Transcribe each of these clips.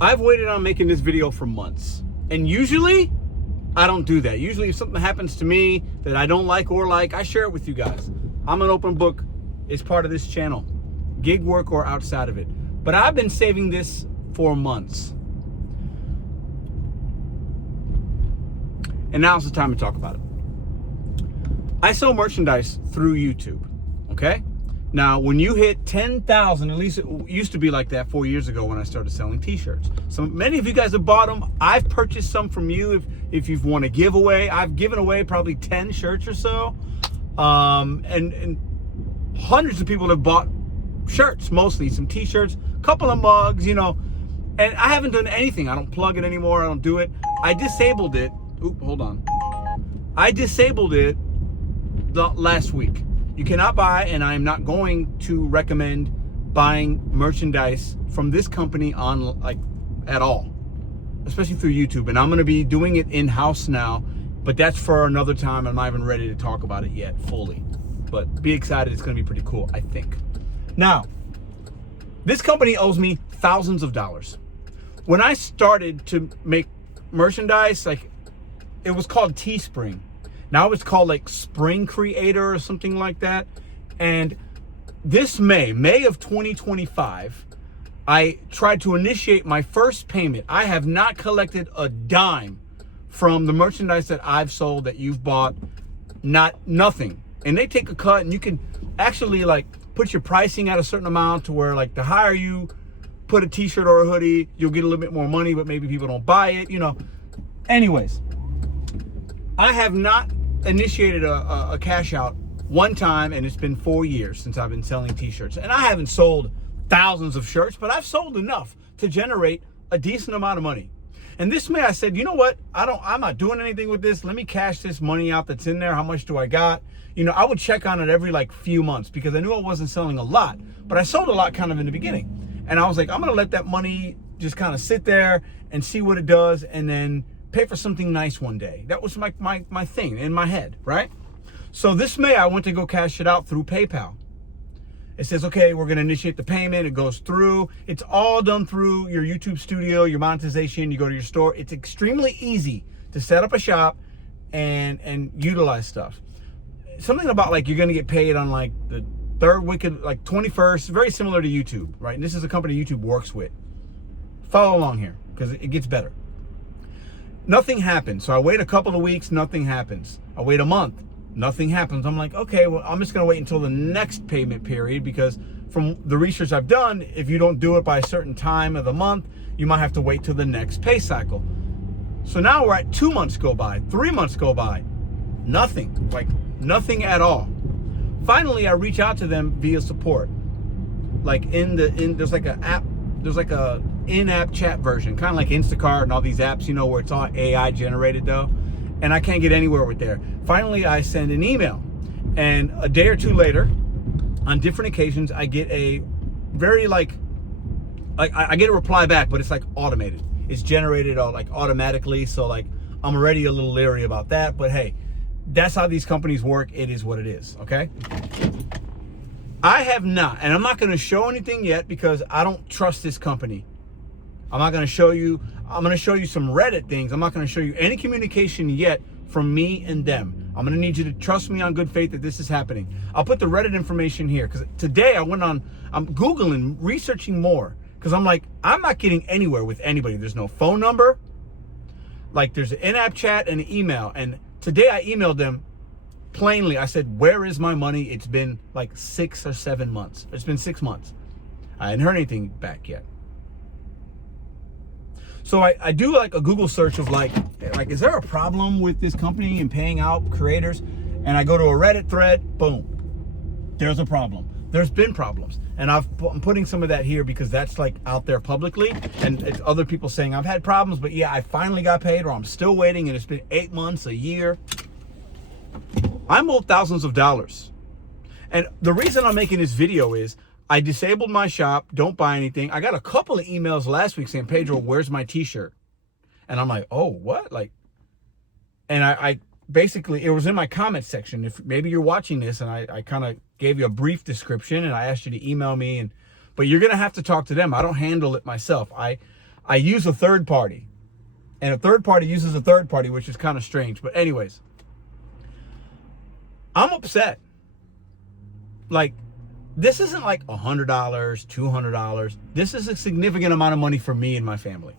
I've waited on making this video for months, and usually I don't do that. Usually if something happens to me that I don't like or like, I share it with you guys. I'm an open book. It's part of this channel, gig work or outside of it. But I've been saving this for months. And now's the time to talk about it. I sell merchandise through YouTube, okay? Now, when you hit 10,000, at least it used to be like that 4 years ago when I started selling t-shirts. So many of you guys have bought them. I've purchased some from you if you've won a giveaway. I've given away probably 10 shirts or so. And hundreds of people have bought shirts, mostly some t-shirts, a couple of mugs, you know. And I haven't done anything. I don't plug it anymore. I don't do it. I disabled it. Oop, hold on. I disabled it last week. You cannot buy, and I'm not going to recommend buying merchandise from this company at all, especially through YouTube. And I'm going to be doing it in-house now, but that's for another time. I'm not even ready to talk about it yet fully, but be excited. It's going to be pretty cool, I think. Now, this company owes me thousands of dollars. When I started to make merchandise, it was called Teespring. Now it's called like Spring Creator or something like that. And this May of 2025, I tried to initiate my first payment. I have not collected a dime from the merchandise that I've sold, that you've bought, nothing. And they take a cut, and you can actually put your pricing at a certain amount to where the higher you put a t-shirt or a hoodie, you'll get a little bit more money, but maybe people don't buy it, you know. Anyways, I have not initiated a cash out one time, and it's been 4 years since I've been selling t-shirts. And I haven't sold thousands of shirts, but I've sold enough to generate a decent amount of money. And this May I said, you know what? I'm not doing anything with this. Let me cash this money out that's in there. How much do I got? You know, I would check on it every few months because I knew I wasn't selling a lot, but I sold a lot kind of in the beginning. And I was like, I'm going to let that money just kind of sit there and see what it does, and then pay for something nice one day. That was my thing in my head, right? So this May, I went to go cash it out through PayPal. It says, okay, we're gonna initiate the payment. It goes through. It's all done through your YouTube studio, your monetization. You go to your store. It's extremely easy to set up a shop and utilize stuff. Something about you're gonna get paid on the third week of 21st, very similar to YouTube, right? And this is a company YouTube works with. Follow along here because it gets better. Nothing happens. So I wait a couple of weeks, nothing happens. I wait a month, nothing happens. I'm like, okay, well, I'm just going to wait until the next payment period, because from the research I've done, if you don't do it by a certain time of the month, you might have to wait till the next pay cycle. So now we're at 2 months go by, 3 months go by, nothing, nothing at all. Finally, I reach out to them via support. There's an app, there's a in-app chat version, kind of like Instacart and all these apps, you know, where it's all AI generated though, and I can't get anywhere with there. Finally, I send an email, and a day or two later, on different occasions, I get a very I get a reply back, but it's automated. It's generated automatically, so I'm already a little leery about that, but hey, that's how these companies work. It is what it is, okay? I have not, and I'm not going to show anything yet because I don't trust this company. I'm not going to show you. I'm going to show you some Reddit things. I'm not going to show you any communication yet from me and them. I'm going to need you to trust me on good faith that this is happening. I'll put the Reddit information here because today I'm Googling, researching more, because I'm not getting anywhere with anybody. There's no phone number. There's an in-app chat and an email. And today I emailed them plainly. I said, where is my money? It's been 6 or 7 months. It's been 6 months. I hadn't heard anything back yet. So I do a Google search of is there a problem with this company and paying out creators? And I go to a Reddit thread, boom, there's a problem. There's been problems. And I'm putting some of that here because that's out there publicly, and it's other people saying I've had problems, but yeah, I finally got paid, or I'm still waiting, and it's been 8 months, a year. I'm owed thousands of dollars. And the reason I'm making this video is I disabled my shop, don't buy anything. I got a couple of emails last week saying, Pedro, where's my t-shirt? And I'm like, oh, what? And I basically, it was in my comment section. If maybe you're watching this, and I kind of gave you a brief description, and I asked you to email me, but you're going to have to talk to them. I don't handle it myself. I use a third party. And a third party uses a third party, which is kind of strange. But anyways, I'm upset. Like, this isn't like $100, $200. This is a significant amount of money for me and my family.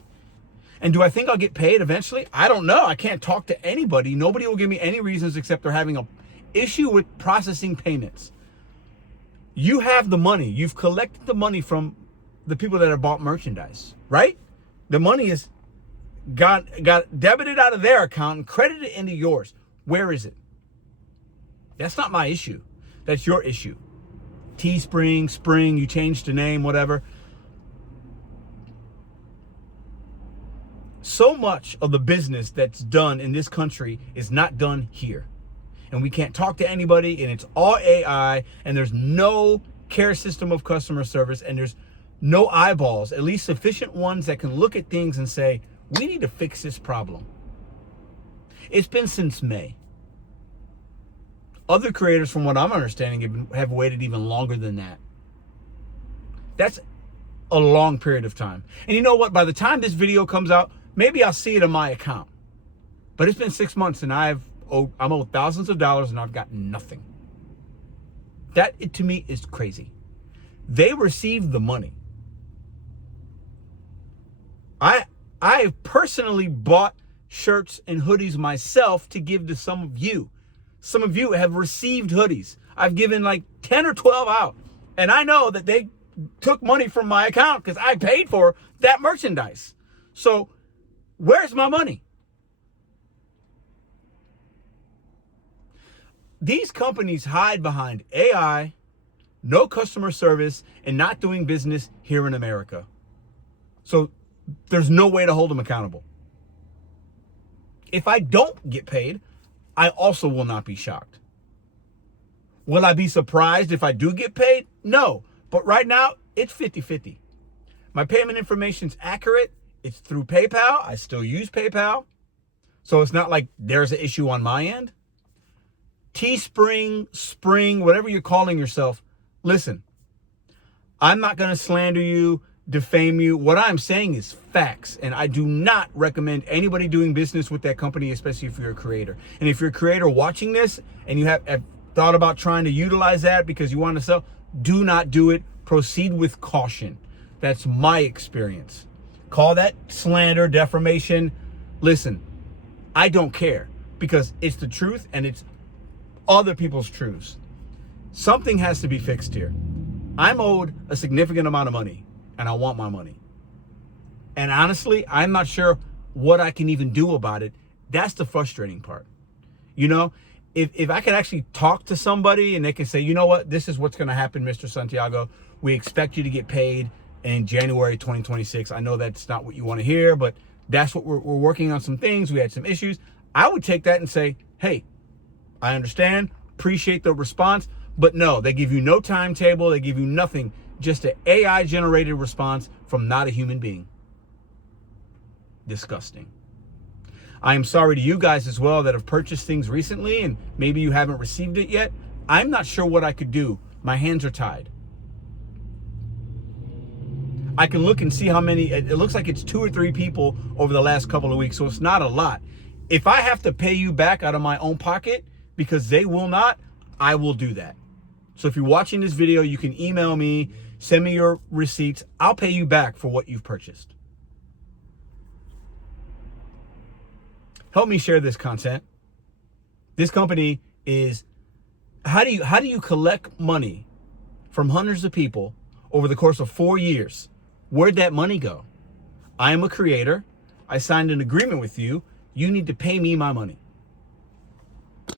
And do I think I'll get paid eventually? I don't know. I can't talk to anybody. Nobody will give me any reasons except they're having an issue with processing payments. You have the money. You've collected the money from the people that have bought merchandise, right? The money is got debited out of their account and credited into yours. Where is it? That's not my issue. That's your issue. Teespring, Spring, you changed the name, whatever. So much of the business that's done in this country is not done here. And we can't talk to anybody, and it's all AI, and there's no care system of customer service, and there's no eyeballs, at least sufficient ones that can look at things and say, we need to fix this problem. It's been since May. Other creators, from what I'm understanding, have waited even longer than that. That's a long period of time. And you know what? By the time this video comes out, maybe I'll see it on my account. But it's been 6 months and I'm owed thousands of dollars and I've got nothing. That, to me, is crazy. They received the money. I personally bought shirts and hoodies myself to give to some of you. Some of you have received hoodies. I've given like 10 or 12 out. And I know that they took money from my account because I paid for that merchandise. So where's my money? These companies hide behind AI, no customer service, and not doing business here in America. So there's no way to hold them accountable. If I don't get paid, I also will not be shocked. Will I be surprised if I do get paid? No. But right now, it's 50-50. My payment information's accurate. It's through PayPal. I still use PayPal. So it's not like there's an issue on my end. Teespring, Spring, whatever you're calling yourself, listen, I'm not going to slander you, defame you. What I'm saying is facts, and I do not recommend anybody doing business with that company, especially if you're a creator. And if you're a creator watching this and you have thought about trying to utilize that because you want to sell, do not do it. Proceed with caution. That's my experience. Call that slander, defamation. Listen, I don't care because it's the truth and it's other people's truths. Something has to be fixed here. I'm owed a significant amount of money and I want my money. And honestly, I'm not sure what I can even do about it. That's the frustrating part. You know, if I could actually talk to somebody and they can say, you know what, this is what's going to happen, Mr. Santiago. We expect you to get paid in January 2026. I know that's not what you want to hear, but that's what we're working on some things. We had some issues. I would take that and say, hey, I understand, appreciate the response, but no, they give you no timetable. They give you nothing, just an AI generated response from not a human being. Disgusting. I am sorry to you guys as well that have purchased things recently and maybe you haven't received it yet. I'm not sure what I could do. My hands are tied. I can look and see how many, it looks like it's 2 or 3 people over the last couple of weeks, so it's not a lot. If I have to pay you back out of my own pocket because they will not, I will do that. So if you're watching this video, you can email me, send me your receipts. I'll pay you back for what you've purchased. Help me share this content. This company is, how do you collect money from hundreds of people over the course of 4 years? Where'd that money go? I am a creator. I signed an agreement with you. You need to pay me my money.